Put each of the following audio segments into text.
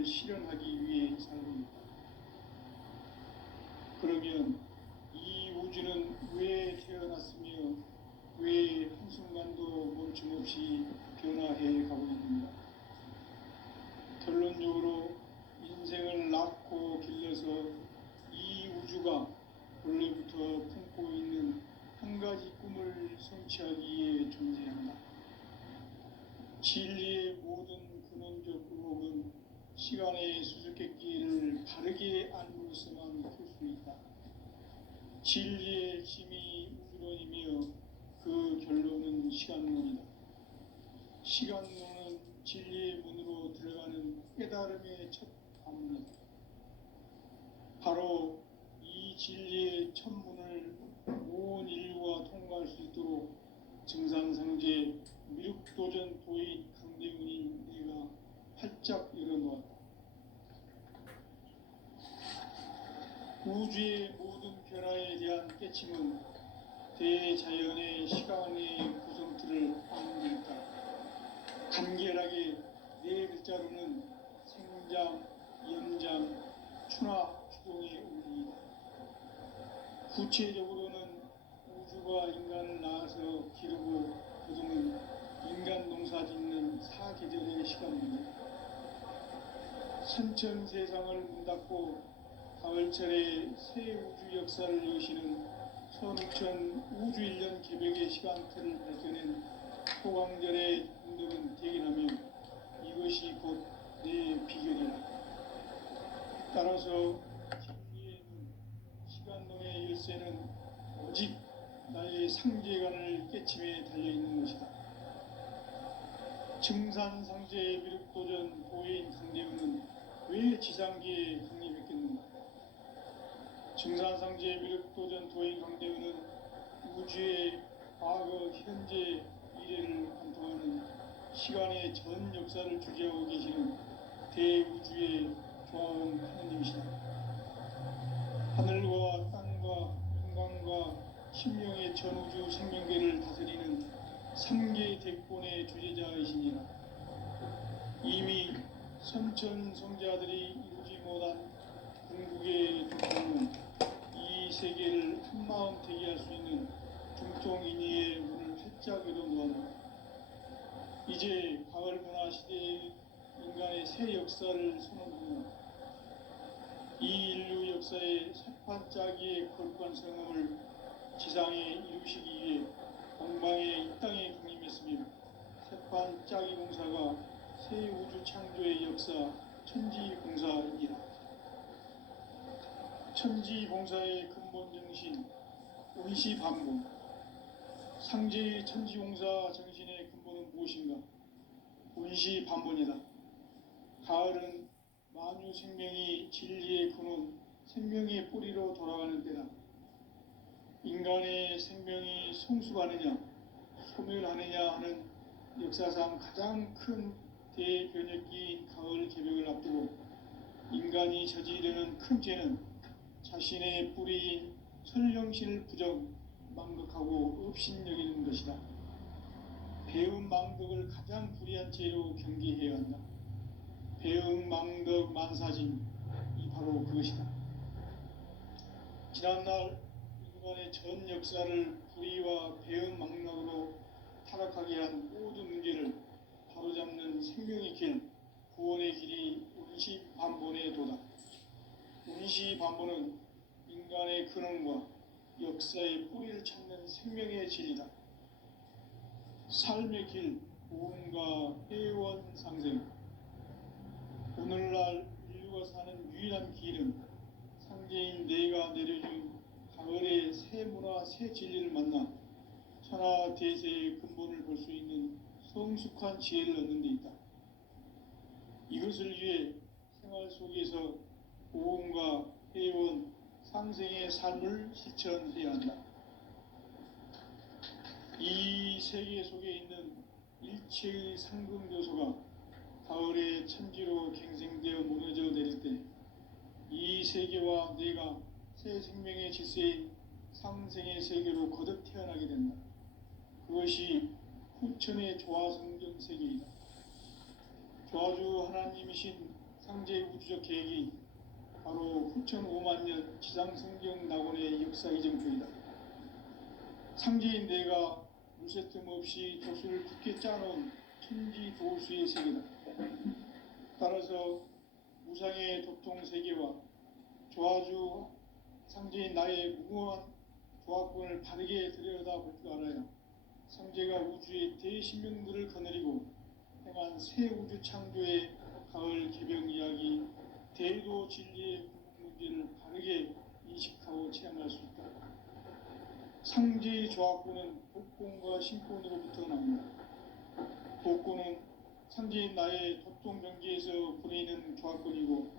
것을 실현하기 위해 살고 있다. 그러면 이 우주는 왜 태어났으며 왜 한순간도 멈춤없이 변화해 가고 있는가? 결론적으로 인생을 낳고 길러서 이 우주가 원래부터 품고 있는 한 가지 꿈을 성취하기 위해 존재한다. 진리의 모든 근원적 의혹은 시간의 수수께끼를 바르게 알므로서만 풀 수 있다. 진리의 핵심이 우주론이며 그 결론은 시간론이다. 시간론은 진리의 문으로 들어가는 깨달음의 첫 관문이다. 바로 이 진리의 첫 문을 온 인류가 통과할 수 있도록 증산상제 미륵도전 도인 강대훈인 내가 활짝 열어놓았다. 우주의 모든 변화에 대한 깨침은 대자연의 시간의 구성틀을 아는 데 있다. 간결하게 네 글자로는 생장, 연장, 추나 추동의 원리이다. 구체적으로는 우주가 인간을 낳아서 기르고 거두는 인간 농사 짓는 사계절의 시간입니다. 선천 세상을 문 닫고 가을철에 새 우주 역사를 여시는 선우천 우주일년 개벽의 시간틀을 밝혀낸 소강절의 운동은 대견하며 이것이 곧 내 비결이다. 따라서 진리에는 시간론의 열쇠는 오직 나의 상제관을 깨침에 달려있는 것이다. 증산상제의 미륵도전 도인 강대훈은 왜 지상계에 강림했겠는가? 증산상제의 미륵도전 도인 강대훈은 우주의 과거, 현재, 미래를 관통하는 시간의 전 역사를 주재하고 계시는 대우주의 조화원 하느님이시다. 하늘과 땅과 인간과 심령의 전우주 생명계를 다스리는 3계 대권의 주제자이시니라. 이미 선천성자들이 이루지 못한 궁극의 두통은 이 세계를 한마음 대기할 수 있는 중통인의의 문을 활짝 열어놓았다. 이제 가을문화 시대의 인간의 새 역사를 선언합니다. 이 인류 역사의 새판짜기의 거룩한 성음을 지상에 이루시기 위해 동방의 이 땅에 강림했으며 새판짜기 공사가 새 우주 창조의 역사 천지공사이다. 천지공사의 근본 정신 원시반복. 상제의 천지공사 정신의 근본은 무엇인가? 원시반복이다. 가을은 만유 생명이 진리의 근원, 생명의 뿌리로 돌아가는 때다. 인간의 생명이 성숙하느냐, 소멸하느냐 하는 역사상 가장 큰 대변혁기인 가을 개벽을 앞두고 인간이 저지르는 큰 죄는 자신의 뿌리인 설령실 부정, 망극하고 업신여기는 것이다. 배움 망덕을 가장 불의한 죄로 경계해야 한다. 배움 망덕 만사짐이 바로 그것이다. 지난날 인간의 전 역사를 불의와 배움 망덕으로 타락하게 한 모든 문제를 바로잡는 생명의 길, 구원의 길이 원시반본의 도다. 원시반본은 인간의 근원과 역사의 뿌리를 찾는 생명의 진리다. 삶의 길, 보험과 회원 상생. 오늘날 인류가 사는 유일한 길은 상제인 내가 내려준 가을의 새 문화, 새 진리를 만나 천하 대세의 근본을 볼 수 있는 성숙한 지혜를 얻는 데 있다. 이것을 위해 생활 속에서 보험과 회원, 상생의 삶을 실천해야 한다. 이 세계 속에 있는 일체의 상승요소가 가을의 천지로 갱생되어 무너져 내릴 때 이 세계와 내가 새 생명의 질서인 상생의 세계로 거듭 태어나게 된다. 그것이 후천의 조화성경 세계이다. 조화주 하나님이신 상제 상제 우주적 계획이 바로 후천 5만 년 지상성경 낙원의 역사 이정표이다. 상제인 내가 무쇠 틈 없이 조수를 굳게 짜놓은 천지 도수의 세계다. 따라서 무상의 도통 세계와 조화주 상제인 나의 무궁한 조합권을 바르게 들여다볼 줄 알아야 상제가 우주의 대신명들을 거느리고 행한 새 우주 창조의 가을 개병 이야기, 대도 진리의 문제를 바르게 인식하고 체험할 수 있다. 상제의 조합권은 복권과 신권으로부터 나옵니다. 복권은 상제인 나의 도통 경계에서 보내는 조합권이고,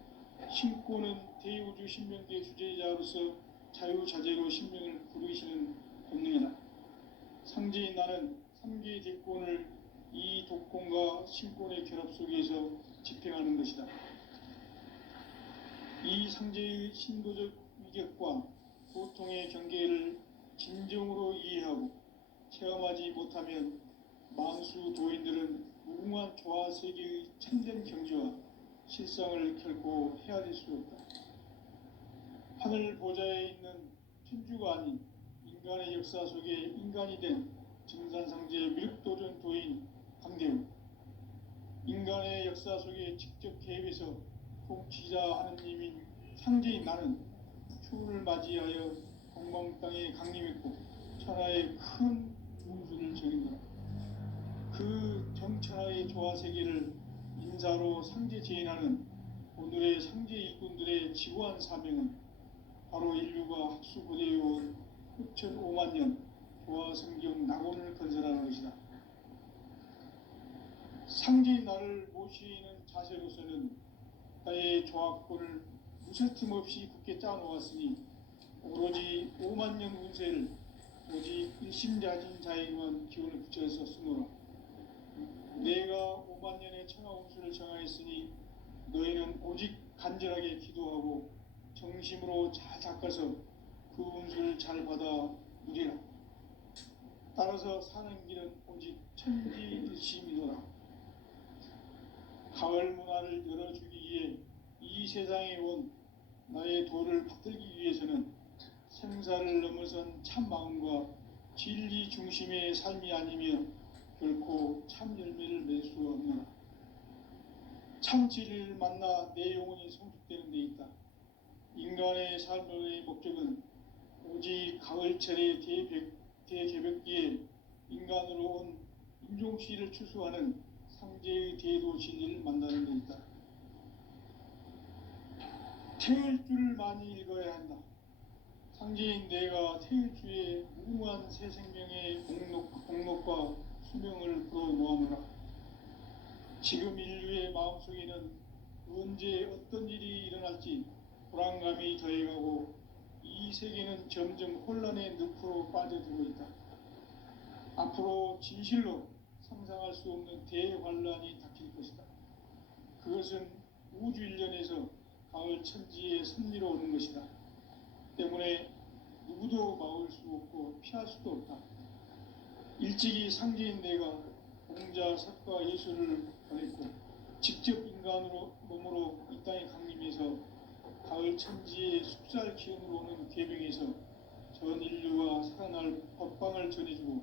신권은 대우주 신명계의 주제자로서 자유자재로 신명을 부르시는 본능이다. 상제인 나는 3개의 대권을 이 독권과 신권의 결합 속에서 집행하는 것이다. 이 상제의 신도적 위격과 보통의 경계를 진정으로 이해하고 체험하지 못하면 만수 도인들은 무궁한 조화세계의 참된 경지와 실상을 결코 헤아릴 수 없다. 하늘 보좌에 있는 천주가 아닌 인간의 역사 속에 인간이 된 증산상제의 미륵도전 도인 강대우, 인간의 역사 속에 직접 개입해서 통치자 하느님인 상제인 나는 추운을 맞이하여 공망 땅에 강림했고 천하의 큰 우주를 정인다. 그 정천하의 조화세계를 인사로 상제 제인하는 오늘의 상제 일꾼들의 지구한 사명은 바로 인류가 학수고대해온 후천 5만 년 조화성경 낙원을 건설하는 것이다. 상제인 나를 모시는 자세로서는 나의 조합권을 무쇠틈 없이 굳게 짜놓았으니 오로지 5만 년 운세를 오직 일심자진 자에게만 기운을 붙여서 쓰노라. 내가 5만 년의 천하 운수를 정하였으니 너희는 오직 간절하게 기도하고 정심으로 잘 닦아서 그 운수를 잘 받아 누리라. 따라서 사는 길은 오직 천지일심이노라. 가을 문화를 열어주기 위해 이 세상에 온 나의 도를 받들기 위해서는 생사를 넘어선 참 마음과 진리 중심의 삶이 아니며 결코 참 열매를 맺을 수 없노라. 참 진리를 만나 내 영혼이 성숙되는 데 있다. 인간의 삶의 목적은 오직 가을철의 대개벽기에 인간으로 온 인종씨를 추수하는 상제의 대도 진리를 만나는 데 있다. 태을 줄을 많이 읽어야 한다. 상제인 내가 태일주의 무궁한 새 생명의 공록과 수명을 불어모아노라. 지금 인류의 마음속에는 언제 어떤 일이 일어날지 불안감이 더해가고 이 세계는 점점 혼란의 늪으로 빠져들고 있다. 앞으로 진실로 상상할 수 없는 대환란이 닥칠 것이다. 그것은 우주 일련에서 가을 천지의 섭리로 오는 것이다. 때문에 누구도 막을 수 없고 피할 수도 없다. 일찍이 상제인 내가 공자, 석가, 예수를 보냈고 직접 인간으로 몸으로 이 땅에 강림해서 가을 천지의 숲살 기운으로 오는 계명에서 전 인류와 살아날 법방을 전해주고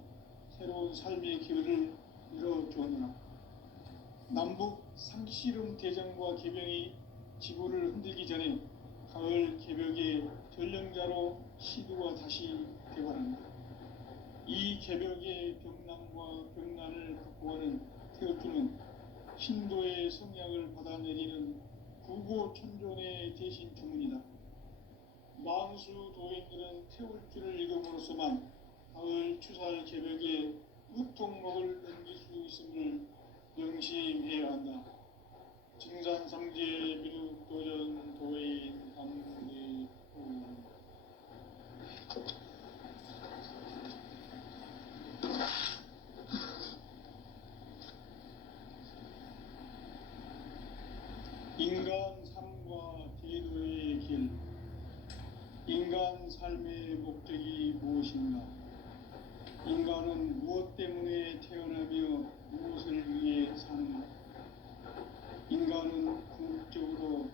새로운 삶의 기회를 열어주었노라. 남북 상씨름 대전과 계병이 지구를 흔들기 전에 가을 개벽의 전령자로 시두가 다시 개발한다. 이 개벽의 병난과 병난을 극복하는 태어주는 신도의 성약을 받아내리는 구고천존의 대신 주문이다. 만수 도인들은 태울주를 읽음으로써만 가을 추살 개벽의 우통록을 넘길 수 있음을 명심해야 한다. 증산상제 미륵도전 도인 강대우. 인간 삶과 제도의 길. 인간 삶의 목적이 무엇인가? 인간은 무엇 때문에 태어나며 무엇을 위해 사는가? 인간은 궁극적으로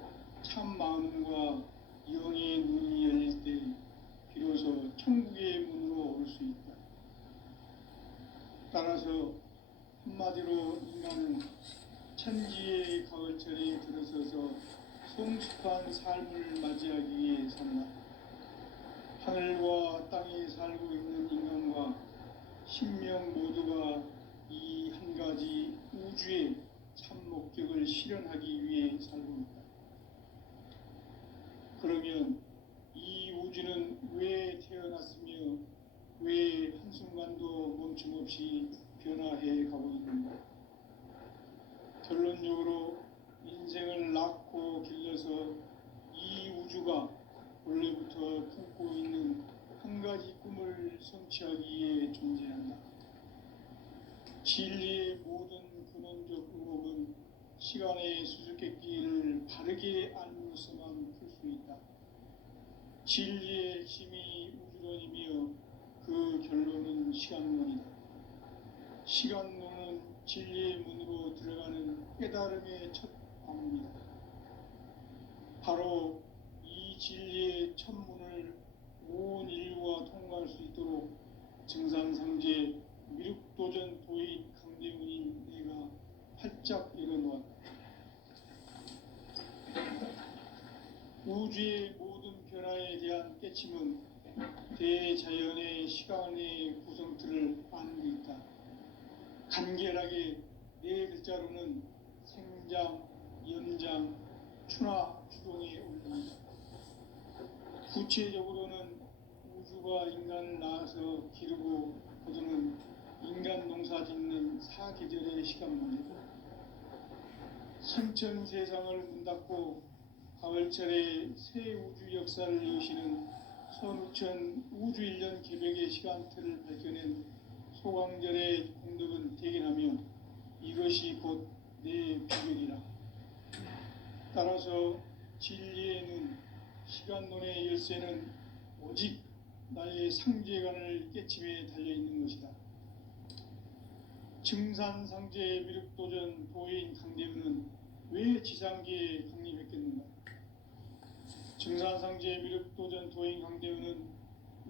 성숙한 삶을 맞이하기 위해 산다. 하늘과 땅에 살고 있는 인간과 신명 모두가 이 한 가지 우주의 참 목적을 실현하기 위해 살고 있다. 그러면 이 우주는 왜 태어났으며 왜 한순간도 멈춤없이 변화해 가고 있는가? 결론적으로 인생을 낳고 길러서 이 우주가 원래부터 품고 있는 한 가지 꿈을 성취하기 위해 존재한다. 진리의 모든 근원적 의혹은 시간의 수수께끼를 바르게 알므로서만 풀 수 있다. 진리의 핵심이 우주론이며 그 결론은 시간론이다. 시간론은 진리의 문으로 들어가는 깨달음의 첫 방문이다. 바로 이 진리의 첫 문을 온 인류가 통과할 수 있도록 증산상제 미륵도전 도인 강대훈인 내가 활짝 열어놓았다. 우주의 모든 변화에 대한 깨침은 대자연의 시간의 구성틀을 아는 데 있다. 간결하게 네 글자로는 생장, 연장, 추나 추동에 올립니다. 구체적으로는 우주가 인간을 낳아서 기르고 거두는 인간 농사 짓는 사계절의 시간문이고, 선천 세상을 문 닫고 가을철에 새 우주 역사를 여시는 선우천 우주 1년 개벽의 시간틀을 밝혀낸 소강절의 공덕은 대견하며 이것이 곧 내 비결이라. 따라서 진리의 눈, 시간론의 열쇠는 오직 나의 상제관을 깨침에 달려있는 것이다. 증산상제 미륵도전 도인 강대훈은 왜 지상계에 강림했겠는가? 증산상제 미륵도전 도인 강대훈은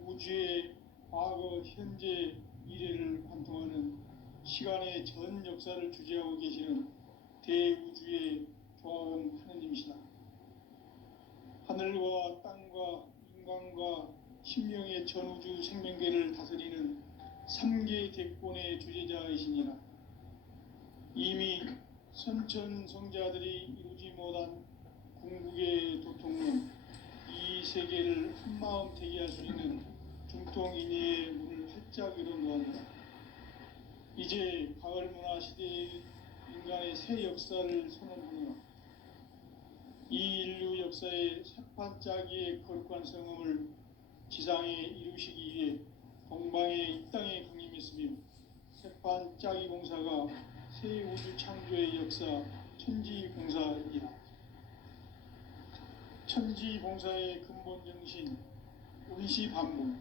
우주의 과거, 현재, 미래를 관통하는 시간의 전 역사를 주재하고 계시는 대우주의 조화원 하느님이시다. 하늘과 땅과 인간과 신명의 전우주 생명계를 다스리는 3계 대권의 주재자이시니라. 이미 선천성자들이 이루지 못한 궁극의 도통론, 이 세계를 한마음 대기할 수 있는 중통인의의 문을 활짝 열어놓았다. 이제 가을 문화 시대의 인간의 새 역사를 선언하며 이 인류 역사의 새판짜기의 거룩한 성음을 지상에 이루시기 위해 동방의 이 땅에 강림했으며, 새판짜기 공사가 새 우주 창조의 역사 천지봉사이다. 천지봉사의 근본 정신 운시반복.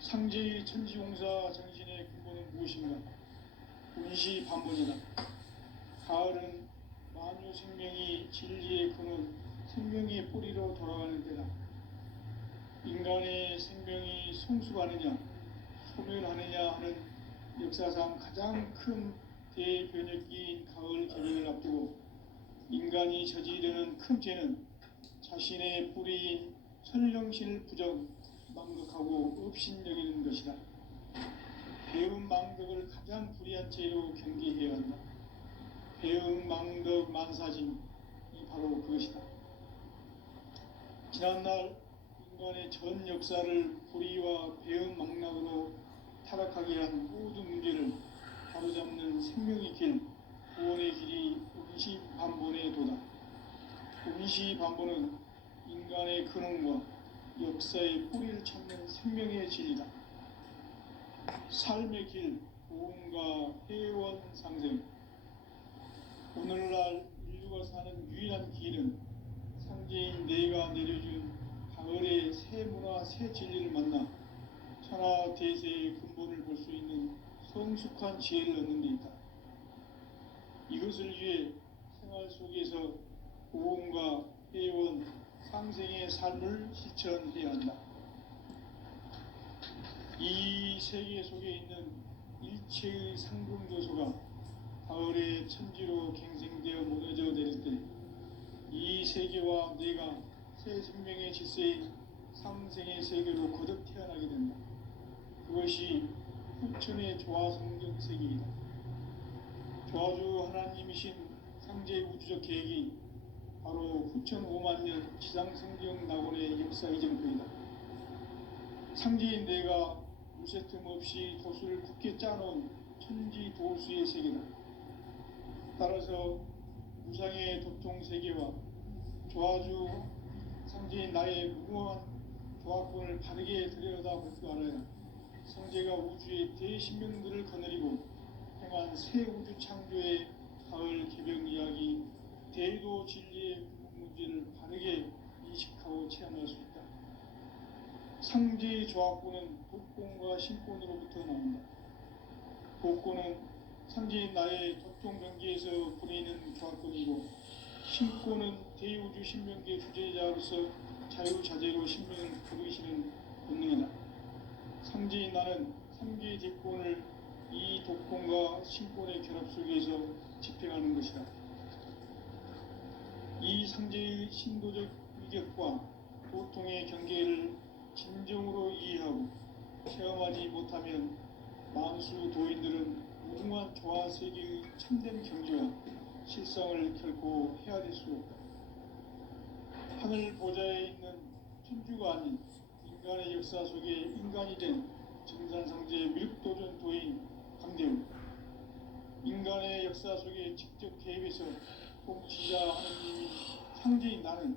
상제의 천지봉사 정신의 근본은 무엇인가? 운시반복이다. 가을은 만유 생명이 진리의 근원, 생명의 뿌리로 돌아가는 때다. 인간의 생명이 성숙하느냐, 소멸하느냐 하는 역사상 가장 큰 대변혁기인 가을 개벽을 앞두고 인간이 저지르는 큰 죄는 자신의 뿌리인 선령신을 부정, 망극하고 업신여기는 것이다. 배움 망덕을 가장 불의한 죄로 경계해야 한다. 배움 망덕 만사진이 바로 그것이다. 지난날 인간의 전 역사를 불의와 배움 망락으로 타락하게 한 모든 문제를 바로잡는 생명의 길, 구원의 길이 운시반본의 도다. 운시반본은 인간의 근원과 역사의 뿌리를 찾는 생명의 진리다. 삶의 길, 보험과 회원 상생. 오늘날 인류가 사는 유일한 길은 상제인 내가 내려준 가을의 새 문화, 새 진리를 만나 천하 대세의 근본을 볼 수 있는 성숙한 지혜를 얻는 데 있다. 이것을 위해 생활 속에서 보험과 회원, 상생의 삶을 실천해야 한다. 이 세계 속에 있는 일체의 상금 요소가 가을의 천지로 갱생되어 무너져 내릴 때 이 세계와 내가 새 생명의 질서의 상생의 세계로 거듭 태어나게 된다. 그것이 후천의 조화성경 세계이다. 조화주 하나님이신 상제의 우주적 계획이 바로 후천 5만 년 지상성경 낙원의 역사 이전표이다. 상제인 내가 무쇠 틈 없이 도수를 굳게 짜놓은 천지 도수의 세계다. 따라서 무상의 도통 세계와 조화주 상제인 나의 무궁한 조화권을 바르게 들여다볼 줄 알아야 성제가 우주의 대신명들을 거느리고 행한 새 우주 창조의 가을 개벽 이야기, 대도 진리의 문제를 바르게 인식하고 체험할 수 있다. 상제의 조화권은 독권과 신권으로부터 나온다. 독권은 상제인 나의 도통 경계에서 보내는 조화권이고, 신권은 대우주 신명계 주제자로서 자유자재로 신명을 부르시는 본능이다. 상제인 나는 상제의 대권을 이 독권과 신권의 결합 속에서 집행하는 것이다. 이 상제의 신도적 위격과 도통의 경계를 진정으로 이해하고 체험하지 못하면 만수 도인들은 무궁한 조화 세계의 참된 경지와 실상을 결코 헤아릴 수 없다. 하늘 보좌에 있는 천주가 아닌 인간의 역사 속에 인간이 된 증산상제 미륵도전 도인 강대우, 인간의 역사 속에 직접 개입해서 통치자 하느님이 상제인 나는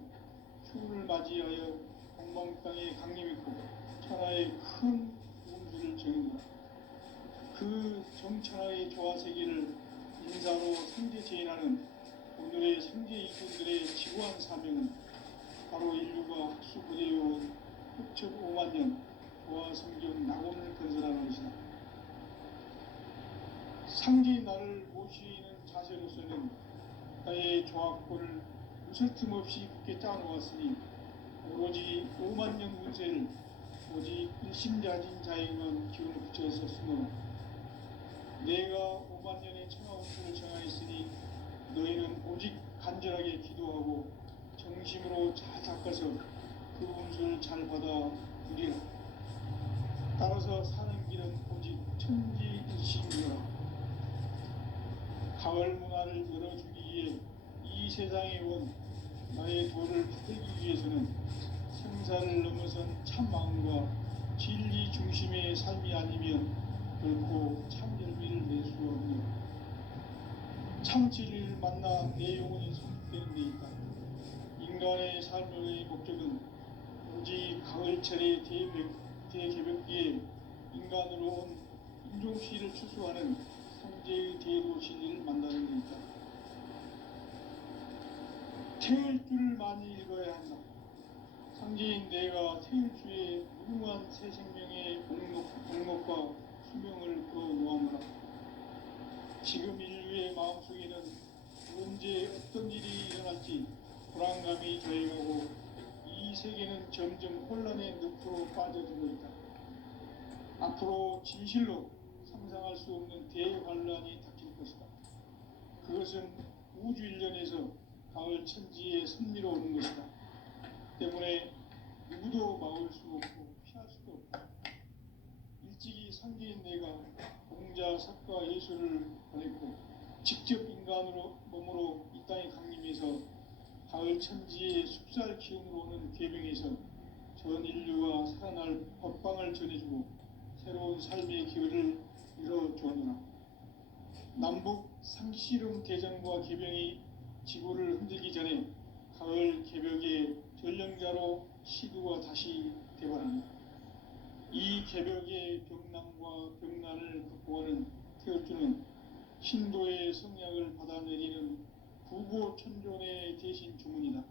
휴를 맞이하여 공방 땅에 강림했고 천하의 큰 운수를 정했노라. 그 정천하의 조화 세계를 인사로 상제 제인하는 오늘의 상제 이분들의 지구한 사명은 바로 인류가 학수부대해온 흑천 5만 년 조화 성경 낙원을 건설하는 것이다. 상제인 나를 모시는 자세로서는 나의 조화권을 무쇠 틈 없이 굳게 짜놓았으니 오로지 5만 년 운세를 오직 일심자진 자에게만 기운을 붙여서 쓰노라. 내가 5만 년의 천하 운수를 정하였으니 너희는 오직 간절하게 기도하고 정심으로 잘 닦아서 그 운수를 잘 받아 누리라. 따라서 사는 길은 오직 천지일심이라. 가을 문화를 열어주기 위해 이 세상에 온 나의 도를 받들기 위해서는 생사를 넘어선 참 마음과 진리 중심의 삶이 아니면 결코 참 열매를 낼 수 없는 참 진리를 만나 내 영혼이 성숙되는 데 있다. 인간의 삶의 목적은 오직 가을철의 대개벽기에 인간으로 온 인종시를 추수하는 성제의 대도 진리를 만나는 데 있다. 태을 줄을 많이 읽어야 한다. 상제인 내가 태일주의 무궁한 새 생명의 공목과 수명을 끌어놓아노라. 지금 인류의 마음속에는 언제 어떤 일이 일어날지 불안감이 더해가고 이 세계는 점점 혼란의 늪으로 빠져들고 있다. 앞으로 진실로 상상할 수 없는 대환란이 닥칠 것이다. 그것은 우주 일련에서 가을 천지의 섭리로 오는 것이다. 때문에 누구도 막을 수 없고 피할 수도 없다. 일찍이 상제인 내가 공자, 석가, 예수를 보냈고 직접 인간으로 몸으로 이 땅에 강림해서 가을 천지의 숲살 기운으로 오는 계명에서 전 인류가 살아날 법방을 전해주고 새로운 삶의 기회를 열어주었노라. 남북 상씨름 대전과 개병이 지구를 흔들기 전에 가을 개벽의 전령자로 시두가 다시 개발한다. 이 개벽의 벽난과 벽난을 극복하는 태울주는 신도의 성약을 받아내리는 부고천존의 대신 주문이다.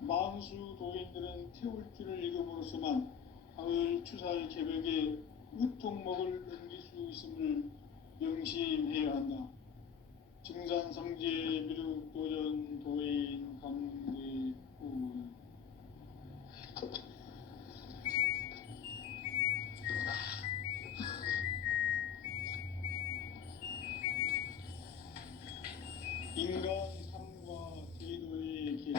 만수 도인들은 태울주를 읽음으로써만 가을 추살 개벽의 우통목을 넘길 수 있음을 명심해야 한다. 증산상제 미륵도전 도인 강대구 인간 삶과 제도의 길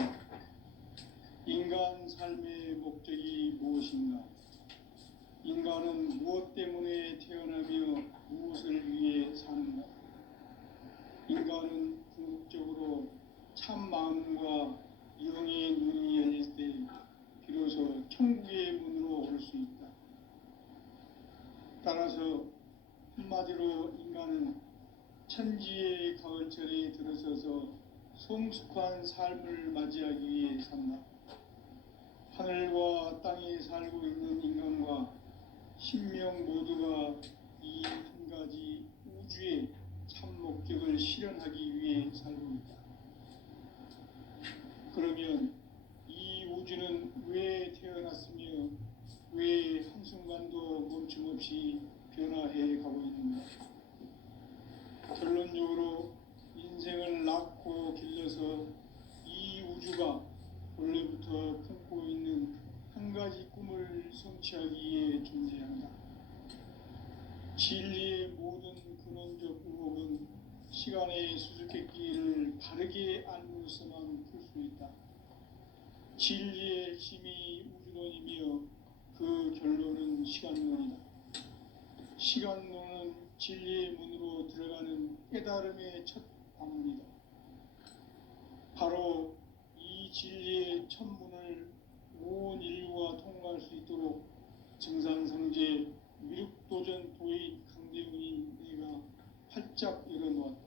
무엇 때문에 태어나며 무엇을 위해 사는가? 인간은 궁극적으로 참 마음과 영의 눈이 열릴 때 비로소 천국의 문으로 올 수 있다. 따라서 한마디로 인간은 천지의 가을철에 들어서서 성숙한 삶을 맞이하기 위해 산다. 하늘과 땅에 살고 있는 인간과 신명 모두가 이 한 가지 우주의 참 목적을 실현하기 위해 살고 있다. 그러면 이 우주는 왜 태어났으며 왜 한순간도 멈춤없이 변화해 가고 있는가? 결론적으로 인생을 낳고 길러서 이 우주가 원래부터 품고 있는 한 가지 꿈을 성취하기 위해 존재한다. 진리의 모든 근원적 의혹은 시간의 수수께끼를 바르게 알므로서만 풀 수 있다. 진리의 힘이 우주론이며 그 결론은 시간론이다. 시간론은 진리의 문으로 들어가는 깨달음의 첫 방문이다. 바로 이 진리의 첫 문을 온 인류가 통과할 수 있도록 증산성제 미륵도전 도인 강대훈이 내가 활짝 열어놓았다.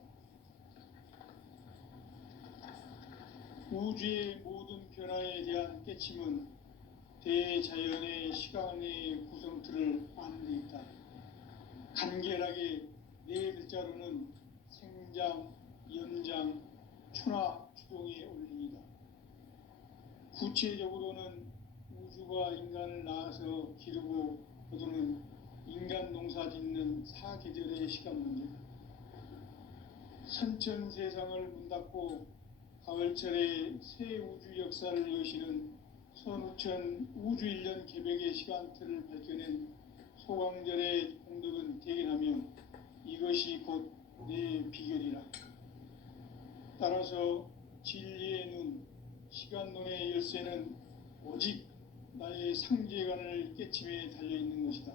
우주의 모든 변화에 대한 깨침은 대자연의 시간의 구성틀을 아는 데 있다. 간결하게 네 글자로는 생장, 연장, 추나 추동의 원리이다. 구체적으로는 우주가 인간을 낳아서 기르고 거두는 인간 농사 짓는 사계절의 시간 문제다. 선천 세상을 문 닫고 가을철에 새 우주 역사를 여시는 선우천 우주 1년 개벽의 시간틀을 밝혀낸 소강절의 공덕은 대견하며 이것이 곧 내 비결이라. 따라서 진리의 눈, 시간론의 열쇠는 오직 나의 상제관을 깨침에 달려있는 것이다.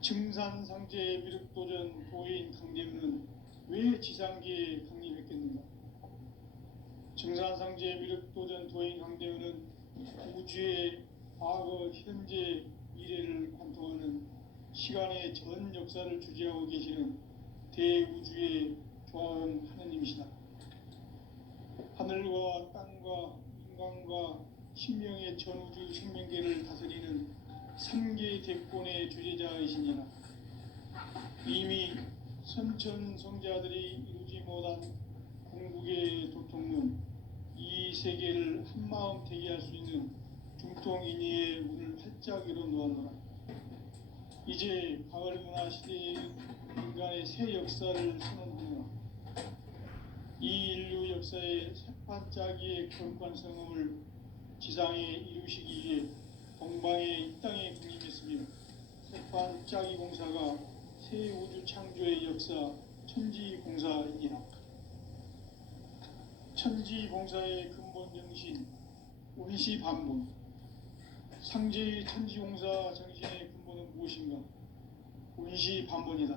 증산상제 미륵도전 도인 강대훈은 왜 지상계에 강림했겠는가? 증산상제 미륵도전 도인 강대훈은 우주의 과거, 현재, 미래를 관통하는 시간의 전 역사를 주재하고 계시는 대우주의 조화원 하느님이시다. 하늘과 땅과 인간과 신명의 전우주 생명계를 다스리는 3계 대권의 주재자이시니라. 이미 선천성자들이 이루지 못한 궁극의 도통문, 이 세계를 한마음 되게 할 수 있는 중통인의의 문을 활짝 열어놓았노라. 이제 가을 문화 시대의 인간의 새 역사를 선언하노라. 이 인류 역사의 새판짜기의 거룩한 성음을 지상에 이루시기 위해 동방의 이 땅에 군림했으며 새판짜기 공사가 새 우주 창조의 역사 천지공사이니라. 천지공사의 근본 정신 운시반본, 상제의 천지공사 정신의 근본은 무엇인가? 운시반본이다.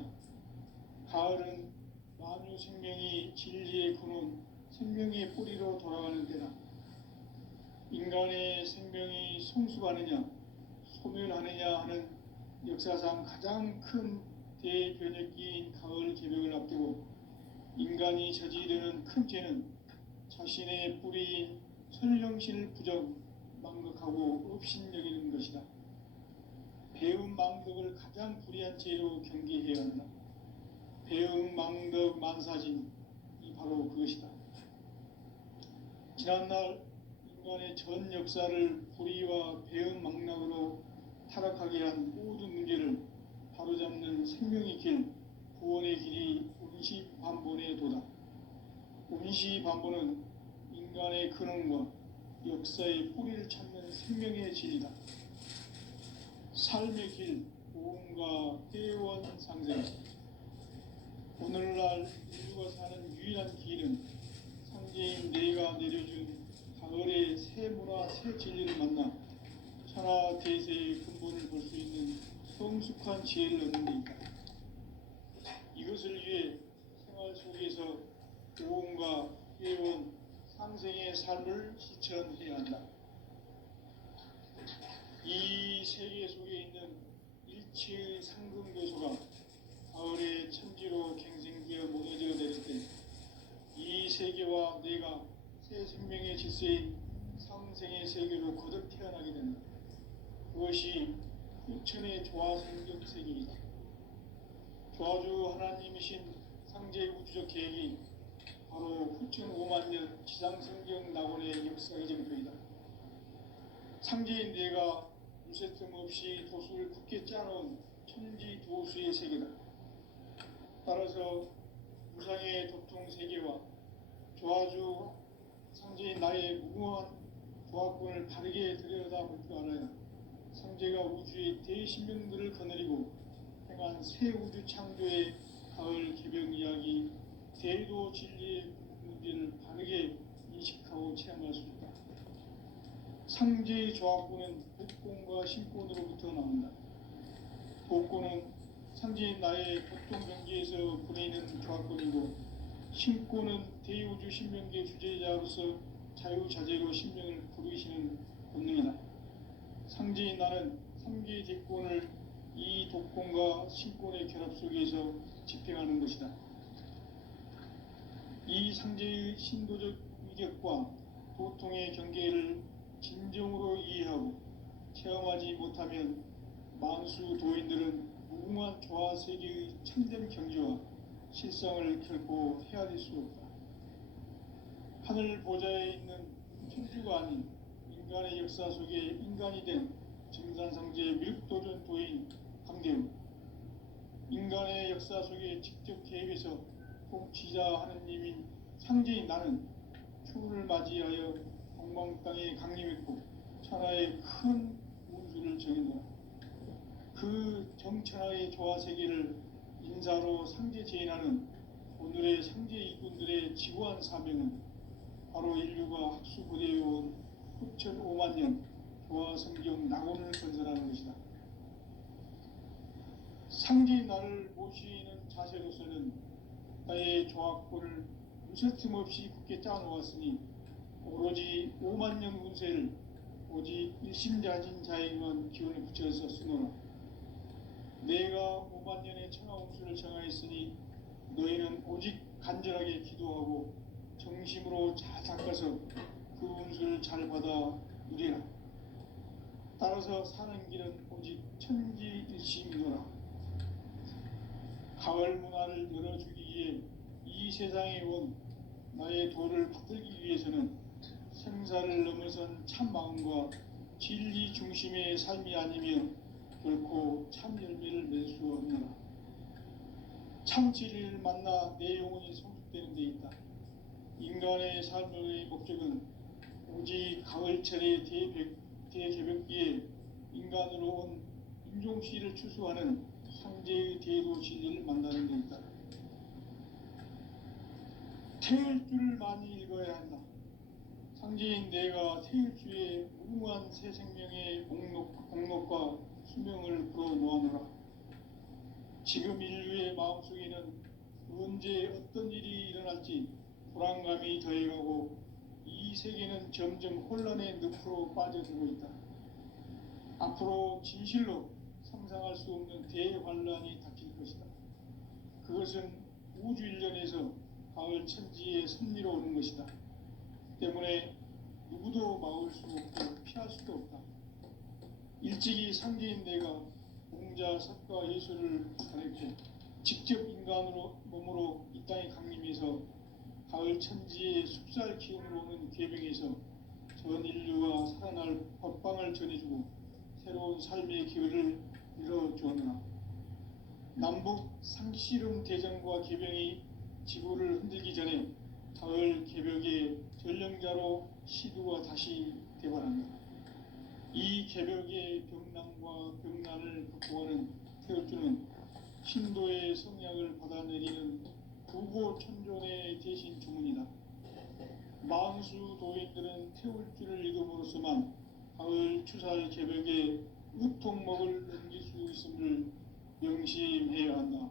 가을은 만유 생명이 진리의 근원, 생명의 뿌리로 돌아가는 때다. 인간의 생명이 성숙하느냐, 소멸하느냐 하는 역사상 가장 큰 대변혁기인 가을 개벽을 앞두고 인간이 저지르는 큰 죄는 자신의 뿌리인 설령신을 부정, 망극하고 업신여기는 것이다. 배움 망덕을 가장 불의한 죄로 경계해야 한다. 배움 망덕 만사진이 바로 그것이다. 지난날 인간의 전 역사를 불의와 배움 망락으로 타락하게 한 모든 문제를 바로잡는 생명의 길, 구원의 길이 운시반본의 도다. 운시반본은 인간의 근원과 역사의 뿌리를 찾는 생명의 진리다. 삶의 길, 보험과 회원상생. 오늘날 인류가 사는 유일한 길은 상제인 내가 내려준 가을의 새 문화, 새 진리를 만나 천하 대세의 근본을 볼 수 있는 성숙한 지혜를 얻는 데 있다. 이것을 위해 생활 속에서 고온과 해온 상생의 삶을 실천해야 한다. 이 세계 속에 있는 일체의 상금 요소가 가을의 천지로 갱생되어 무너져 내릴 때 이 세계와 내가 새 생명의 질서인 상생의 세계로 거듭 태어나게 된다. 그것이 후천의 조화성경 세계이다. 조화주 하나님이신 상제 우주적 계획이 바로 후천 5만 년 지상성경 낙원의 역사의 정토이다. 상제인 내가 무쇠틈 없이 도수를 굳게 짜놓은 천지 도수의 세계다. 따라서 무상의 도통 세계와 조화주 상제인 나의 무궁한 조화권을 바르게 들여다볼 줄 알아야 상제가 우주의 대신명들을 거느리고 행한 새 우주 창조의 가을 개벽 이야기 대도 진리의 문제를 바르게 인식하고 체험할 수 있다. 상제의 조화권은 복권과 신권으로부터 나온다. 복권은 상제인 나의 보통 경계에서 보내는 조화권이고, 신권은 대우주 신명계 주제자로서 자유자재로 신명을 부르시는 본능이다. 상제인 나는 3개의 대권을 이 독권과 신권의 결합 속에서 집행하는 것이다. 이 상제의 신도적 위격과 도통의 경계를 진정으로 이해하고 체험하지 못하면 만수 도인들은 무궁한 조화 세계의 참된 경지와 실상을 결코 헤아릴 수 없다. 하늘 보좌에 있는 천주가 아닌 인간의 역사 속에 인간이 된 증산상제 밀도전 도인 강대우, 인간의 역사 속에 직접 계획해서 통치자 하느님인 상제인 나는 추운을 맞이하여 동방 땅에 강림했고 천하의 큰 운수를 정했노라. 그 정천하의 조화세계를 인사로 상제 제인하는 오늘의 상제 이군들의 지구한 사명은 바로 인류가 학수고대해온 후천 5만 년 조화성경 낙원을 건설하는 것이다. 상제인 나를 모시는 자세로서는 나의 조화권을 무쇠틈 없이 굳게 짜놓았으니 오로지 5만 년 운세를 오직 일심자진 자에게만 기운을 붙여서 쓰노라. 내가 5만 년의 천하운수를 정하였으니 너희는 오직 간절하게 기도하고 정심으로 잘 닦아서 그 운수를 잘 받아 누리라. 따라서 사는 길은 오직 천지일심이노라. 가을 문화를 열어주기 위해 이 세상에 온 나의 도를 받들기 위해서는 생사를 넘어선 참 마음과 진리 중심의 삶이 아니면 결코 참 열매를 맺을 수 없노라. 참 진리를 만나 내 영혼이 성숙되는 데 있다. 인간의 삶의 목적은 오직 가을철의 대개벽기에 인간으로 온 인종시를 추수하는 상제의 대도 진리를 만나는 데 있다. 태일주를 많이 읽어야 한다. 상제인 내가 태일주의 무궁한 새 생명의 공록과 수명을 불어놓아노라. 지금 인류의 마음속에는 언제 어떤 일이 일어날지 불안감이 더해가고 이 세계는 점점 혼란의 늪으로 빠져들고 있다. 앞으로 진실로 상상할 수 없는 대환란이 닥칠 것이다. 그것은 우주 일련에서 가을 천지의 섭리로 오는 것이다. 때문에 누구도 막을 수 없고 피할 수도 없다. 일찍이 상제인 내가 공자, 석가, 예술을 가르쳐 직접 인간으로 몸으로 이 땅에 강림해서 가을 천지의 숲살 기운으로 오는 계명에서 전 인류가 살아날 법방을 전해주고 새로운 삶의 기회를 이뤄주었노라. 남북 상씨름 대전과 개병이 지구를 흔들기 전에 가을 개벽의 전령자로 시두가 다시 대발한다. 이 개벽의 병난과 병난을 극복하는 태울주는 신도의 성약을 받아내리는 부고천존의 대신 주문이다. 만수 도인들은 태울주를 읽음으로써만 가을 추살 개벽의 우통목을 넘길 수 있음을 명심해야 한다.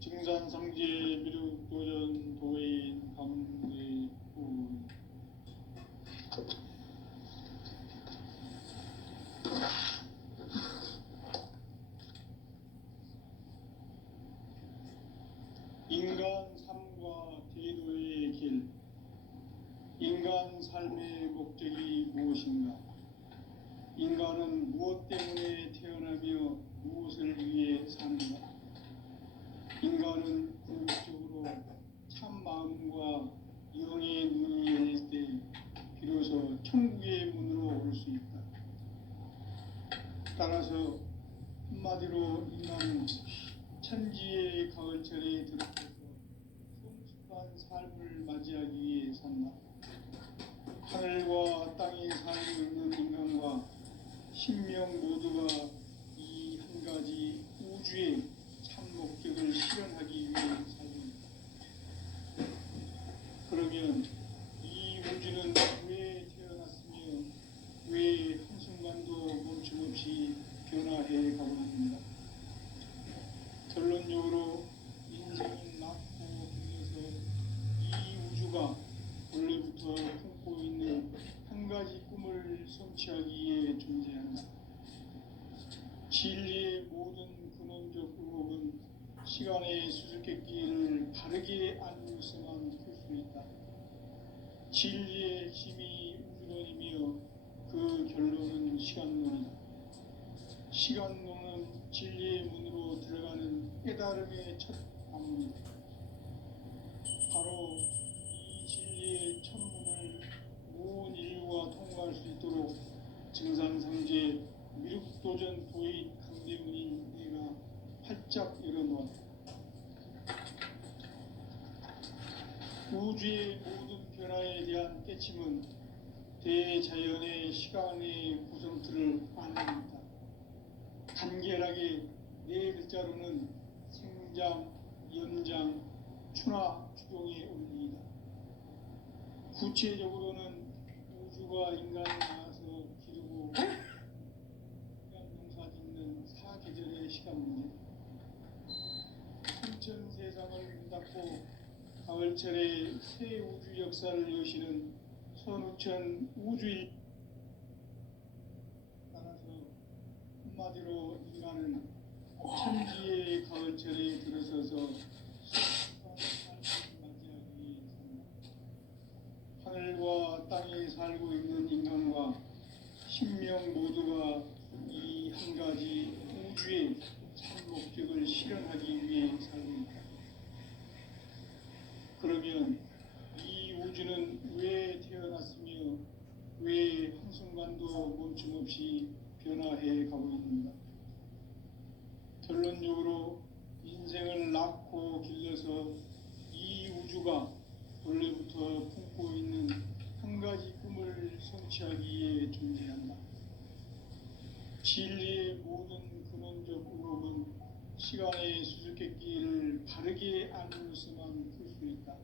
증산상제 미륵도전 도인 강대우. 인간 삶과 대도의 길. 인간 삶의 목적이 무엇인가? 인간은 무엇 때문에 태어나며 무엇을 위해 사는가? 인간은 궁극적으로 참 마음과 영의 눈이 열릴 때 비로소 천국의 문으로 올 수 있다. 따라서 한마디로 인간은 천지의 가을철에 들어서서 성숙한 삶을 맞이하기 위해 산다. 하늘과 땅에 살고 있는 인간과 신명 모두가 이 한 가지 우주의 참 목적을 실현하기 위해 살립니다. 그러면 이 우주는 왜 태어났으며 왜 한순간도 멈춤없이 변화해 가고 있는가? 결론적으로 인생은 낳고 길러서 이 우주가 원래부터 품고 있는 한 가지 꿈을 성취하기 위해 존재한다. 진리의 모든 근원적 의혹은 시간의 수수께끼를 바르게 알고서만 풀 수 있다. 진리의 힘이 우주론이며 그 결론은 시간론이다. 시간론은 진리의 문으로 들어가는 깨달음의 첫 방문이다. 바로 이 진리의 첫 문을 온 인류가 통과할 수 있도록 증산상제 미륵도전 도인 강대문인 내가 활짝 열어놓았다. 우주의 모든 변화에 대한 깨침은 대자연의 시간의 구성틀을 안는다. 간결하게 네 글자로는 생장, 연장, 추나 추동의 원리이다. 구체적으로는 우주가 인간을 낳아서 기르고 인간 농사 짓는 사계절의 시간 문제, 천천 세상을 문 닫고 가을철에 새 우주 역사를 여시는 선우천 우주일. 따라서 한마디로 인간은 천지의 가을철에 들어서서 성숙한 삶을 맞이하기 위해 산다. 하늘과 땅에 살고 있는 인간과 신명 모두가 이 한 가지 우주의 참 목적을 실현하기 위해 살고 있다. 그러면 이 우주는 왜 태어났으며 왜 한순간도 멈춤없이 변화해 가고 있는가? 결론적으로 인생을 낳고 길러서 이 우주가 원래부터 품고 있는 한 가지 꿈을 성취하기 위해 존재한다. 진리의 모든 근원적 의혹은 시간의 수수께끼를 바르게 알고서만 풀 수 있다.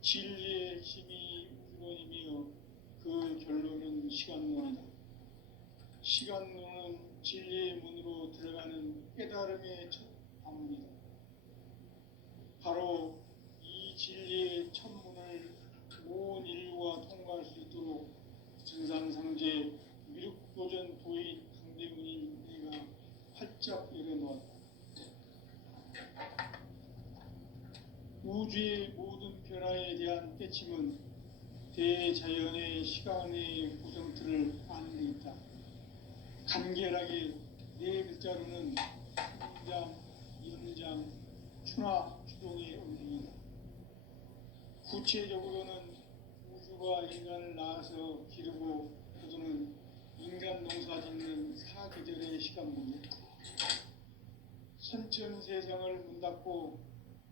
진리의 힘이 우주론이며 그 결론은 시간론이다. 시간론은 진리의 문으로 들어가는 깨달음의 첫 방문이다. 바로 이 진리의 첫 문을 온 인류가 통과할 수 있도록 증산상제 미륵도전 도인 강대문인 내가 활짝 열어놓았다. 우주의 모든 변화에 대한 깨침은 대자연의 시간의 구성틀을 아는 데 있다. 간결하게 네 글자로는 생장, 연장, 추나 추동의 원리이다. 구체적으로는 우주가 인간을 낳아서 기르고 거두는 인간 농사 짓는 사계절의 시간 문제, 선천 세상을 문 닫고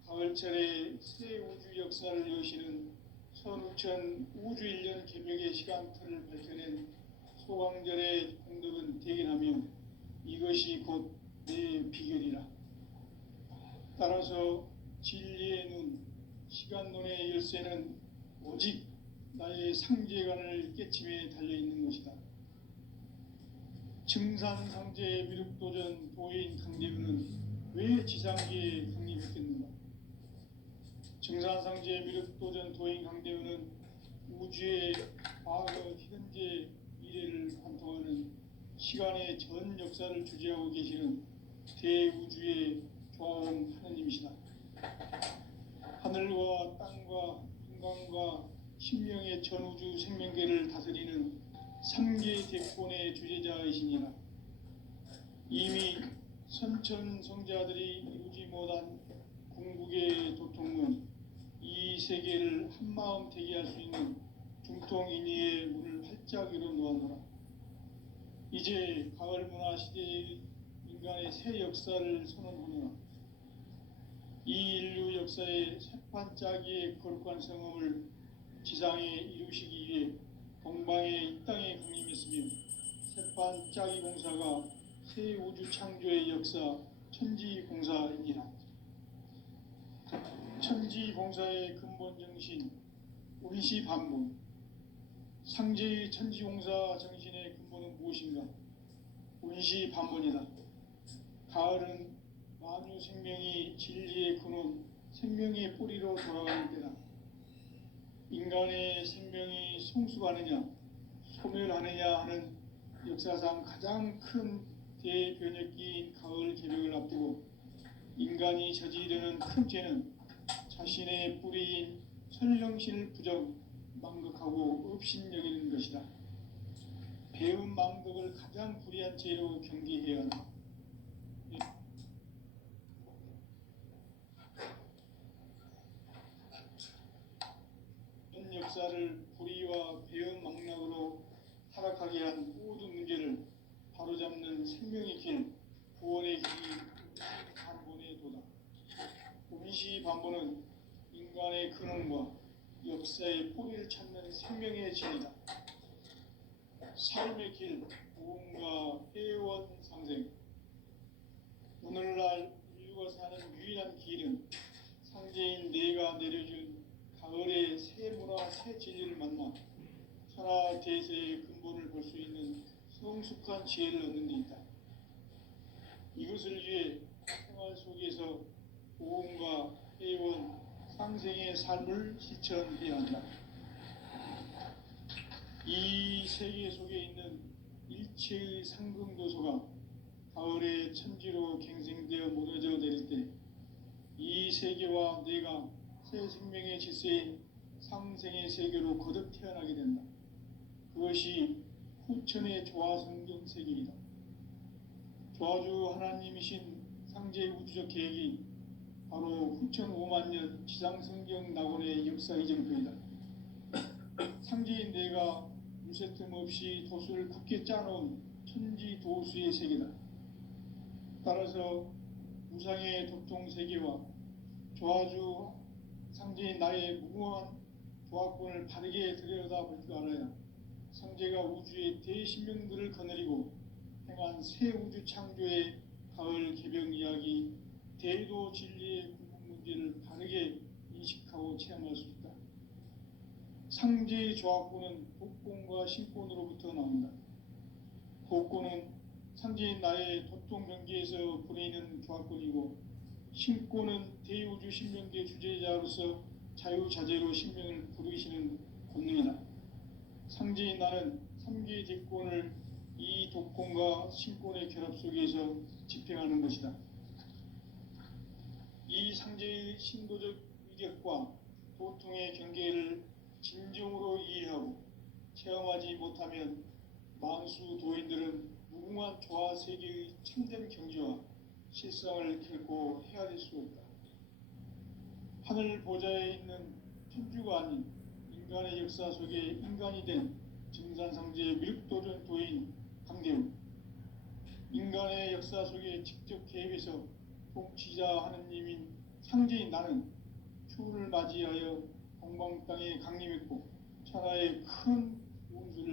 가을철에 새 우주 역사를 여시는 선우천 우주 1년 개벽의 시간틀을 밝혀낸 소강절의 공덕은 대견하며 이것이 곧 내 비결이라. 따라서 진리의 눈, 시간론의 열쇠는 오직 나의 상제관을 깨침에 달려있는 것이다. 증산상제 미륵도전 도인 강대우는 왜 지상기에 강림했겠는가? 증산상제 미륵도전 도인 강대우는 우주의 과거, 현재, 미래를 관통하는 시간의 전 역사를 주재하고 계시는 대우주의 조화원 하느님이시다. 하늘과 땅과 인간과 신명의 전우주 생명계를 다스리는 삼계 대권의 주제자이시니라. 이미 선천성자들이 이루지 못한 궁극의 도통은 이 세계를 한마음 되게 할 수 있는 중통인의의 문을 활짝 열어놓았노라. 이제 가을 문화 시대의 인간의 새 역사를 선언하노라. 이 인류 역사의 새판짜기의 거룩한 성음을 지상에 이루시기 위해 동방의 이 땅에 강림했으며 새판짜기 공사가 새 우주 창조의 역사 천지공사이니라. 천지공사의 근본 정신 운시반문. 상제의 천지공사 정신의 근본은 무엇인가? 운시반문이다. 가을은 만유 생명이 진리의 근원, 생명의 뿌리로 돌아가는 때다. 인간의 생명이 성숙하느냐, 소멸하느냐 하는 역사상 가장 큰 대변혁기인 가을 개벽을 앞두고 인간이 저지르는 큰 죄는 자신의 뿌리인 선령신을 부정, 망극하고 업신여기는 것이다. 배운 망덕을 가장 불의한 죄로 경계해야 한다. 현 역사를 불의와 배은 망락으로 타락하게 한 모든 문제를 바로잡는 생명의 길, 구원의 길이 운시반본의 도다. 운시반본은 인간의 근원과 역사의 뿌리를 찾는 생명의 진이다. 삶의 길, 무언가 해원 상생. 오늘날 인류가 사는 유일한 길은 상제인 내가 내려준 가을의 새 문화, 새 진리를 만나 천하 대세의 근본을 볼 수 있는 성숙한 지혜를 얻는 데 있다. 이것을 위해 생활 속에서 보험과 회원, 상생의 삶을 실천해야 한다. 이 세계 속에 있는 일체의 상금도소가 가을의 천지로 갱생되어 무너져 내릴 때 이 세계와 내가 새 생명의 질서인 상생의 세계로 거듭 태어나게 된다. 그것이 후천의 조화성경 세계이다. 조화주 하나님이신 상제 우주적 계획이 바로 후천 5만 년 지상성경 낙원의 역사 이정표이다. 상제인 내가 물새틈 없이 도수를 굳게 짜놓은 천지도수의 세계다. 따라서 무상의 도통세계와 조화주 상제인 나의 무궁한 조화권을 바르게 들여다볼 줄 알아야 상제가 우주의 대신명들을 거느리고 행한 새 우주 창조의 가을 개병 이야기, 대도 진리의 궁극 문제를 바르게 인식하고 체험할 수 있다. 상제의 조화권은 복권과 신권으로부터 나온다. 복권은 상제인 나의 도통 경계에서 보내는 조화권이고, 신권은 대우주 신명계 주제자로서 자유자재로 신명을 부르시는 권능이다. 상제인 나는 3개의 대권을 이 독권과 신권의 결합 속에서 집행하는 것이다. 이 상제의 신도적 위력과 도통의 경계를 진정으로 이해하고 체험하지 못하면 만수 도인들은 무궁한 조화 세계의 참된 경지와 실상을 결코 헤아릴 수 없다. 하늘 보좌에 있는 천주가 아닌 인간의 역사 속에 인간이 된 증산상제 미륵도전 도인 강대우. 인간의 역사 속에 직접 개입해서 통치자 하느님인 상제인 나는 추후를 맞이하여 동방 땅에 강림했고 천하의 큰